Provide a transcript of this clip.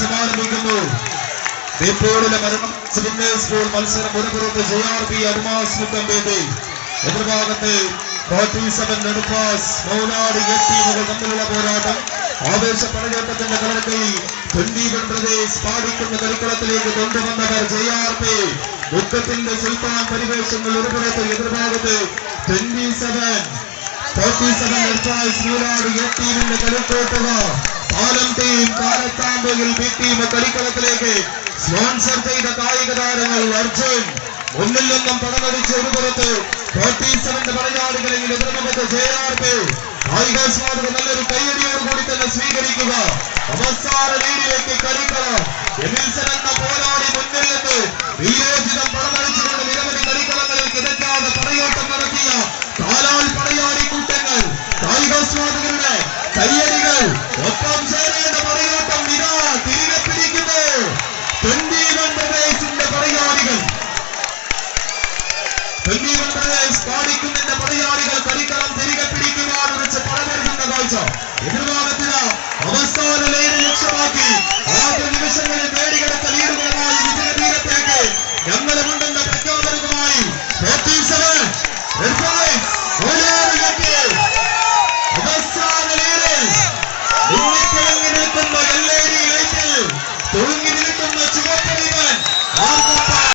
സമാരംഭിക്കുന്നു. ബേപ്പോടിലെ മരണം സ്കൂൾ മത്സരം ഒരു പുറത്ത് JRP അഡ്മാസ് മുത്തമ്പേതി, എതിർഭാഗത്ത് 47 നെടുപ്പാസ് മൗനാട് ടീമുകൾ തമ്മിലുള്ള പോരാട്ടം. ആവേശ പടയോട്ടത്തിന്റെ കളർക്കയിൽ 21 പ്രദേശ് പാടിക്കുന്ന കളിക്കളത്തിലേക്ക് കൊണ്ടുവന്നവർ JRP. ദുഃഖത്തിന്റെ സുൽത്താൻ പരിവേഷങ്ങൾ ഒരു പുറത്ത്, എതിർഭാഗത്ത് 47 നെടുപ്പാസ് മൗനാട് ടീമിന്റെ കളിക്കോട്ടുക. പാലം ടീം കാലത്താമ്പയിൽ ബി ടീം കളിക്കളത്തിലേക്ക് സ്പോൺസർ ചെയ്ത കായിക താരങ്ങൾ അർജുൻ മുന്നിൽ നിന്നും പടമടിച്ച് ഒരു പുറത്ത് 47 പടയാളികളെങ്കിൽ എതിർമുഖത്ത് JRP. കായികാസ്വാദക നല്ലൊരു കൈയടിയോടുകൂടി തന്നെ സ്വീകരിക്കുക. അവസാന ലീഡിലേക്ക് കളിക്കളം. എമിൽസൺ എന്ന പോരാളി മുന്നിൽ നിന്ന് വിയോജിതം പടമടിച്ചുകൊണ്ട് നിരവധി കളിക്കളങ്ങളിൽ കിടക്കാതെ പടയോട്ടം നടത്തിയ കാലാൽ പടയാളി കൂട്ടങ്ങൾ, കായികാസ്വാദകരുടെ കയ്യടികൾ, ഒപ്പം ചേരേണ്ട പടയോട്ടം ഇതാ തിരികെ പിടിക്കുന്നു. 21 പ്രദേശിന്റെ പടയാളികൾ, 21 പ്രദേശ് പാടിക്കുന്നതിന്റെ പടയാളികൾ കളിക്കളം തിരികെ പിടിക്കുവാൻ വെച്ച് പടമെടുക്കുന്ന കാഴ്ച. എതിർഭാഗത്തിന് അവസാന ലൈന് ലക്ഷ്യമാക്കി ആദ്യ നിമിഷങ്ങളിൽ നേടിയെടുത്ത